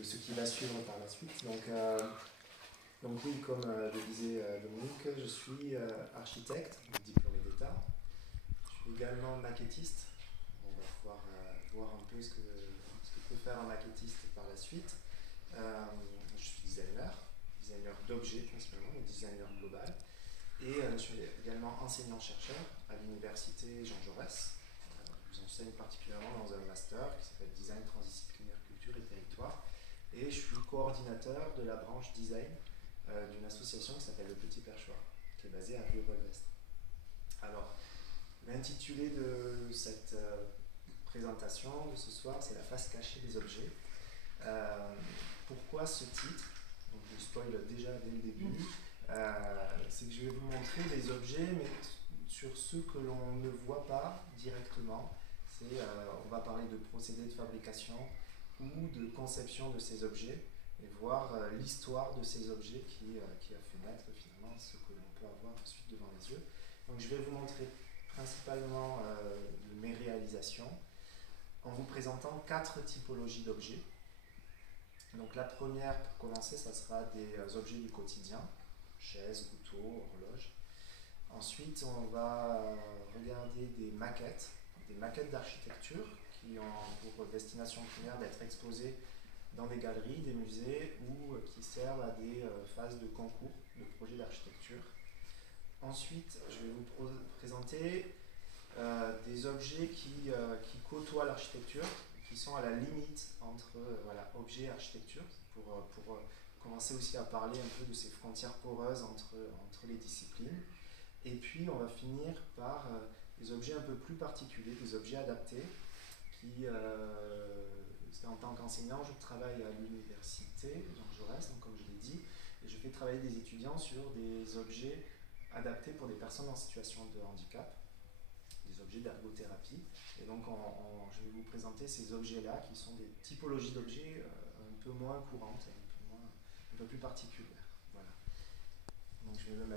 de ce qui va suivre par la suite. Donc oui, comme le disait Dominique, je suis architecte, diplômé d'État. Je suis également maquettiste. On va pouvoir voir un peu ce que peut faire un maquettiste par la suite. Je suis designer d'objets principalement, mais designer global. Et je suis également enseignant-chercheur à l'université Jean Jaurès. Je enseigne particulièrement dans un master qui s'appelle Design transdisciplinaire culture et territoire. Et je suis coordinateur de la branche design d'une association qui s'appelle Le Petit Perchoir, qui est basée à Vieux-Volvestre. Alors, l'intitulé de cette présentation de ce soir, c'est la face cachée des objets. Pourquoi ce titre? Donc, je spoil déjà dès le début. C'est que je vais vous montrer des objets, mais sur ceux que l'on ne voit pas directement. On va parler de procédés de fabrication ou de conception de ces objets et voir l'histoire de ces objets qui a fait naître finalement ce que l'on peut avoir ensuite devant les yeux. Donc je vais vous montrer principalement mes réalisations en vous présentant 4 typologies d'objets. Donc la première, pour commencer, ça sera des objets du quotidien, chaises, couteaux, horloges. Ensuite, on va regarder des maquettes d'architecture qui ont pour destination primaire d'être exposées dans des galeries, des musées ou qui servent à des phases de concours de projets d'architecture. Ensuite, je vais vous présenter des objets qui côtoient l'architecture, qui sont à la limite entre objet et architecture, pour commencer aussi à parler un peu de ces frontières poreuses entre les disciplines. Et puis on va finir par des objets un peu plus particuliers, des objets adaptés, en tant qu'enseignant, je travaille à l'université Jean Jaurès, donc comme je l'ai dit, et je fais travailler des étudiants sur des objets adaptés pour des personnes en situation de handicap, des objets d'ergothérapie. Et donc je vais vous présenter ces objets-là qui sont des typologies d'objets un peu moins courantes, un peu plus particulières. Voilà. Donc je vais me mettre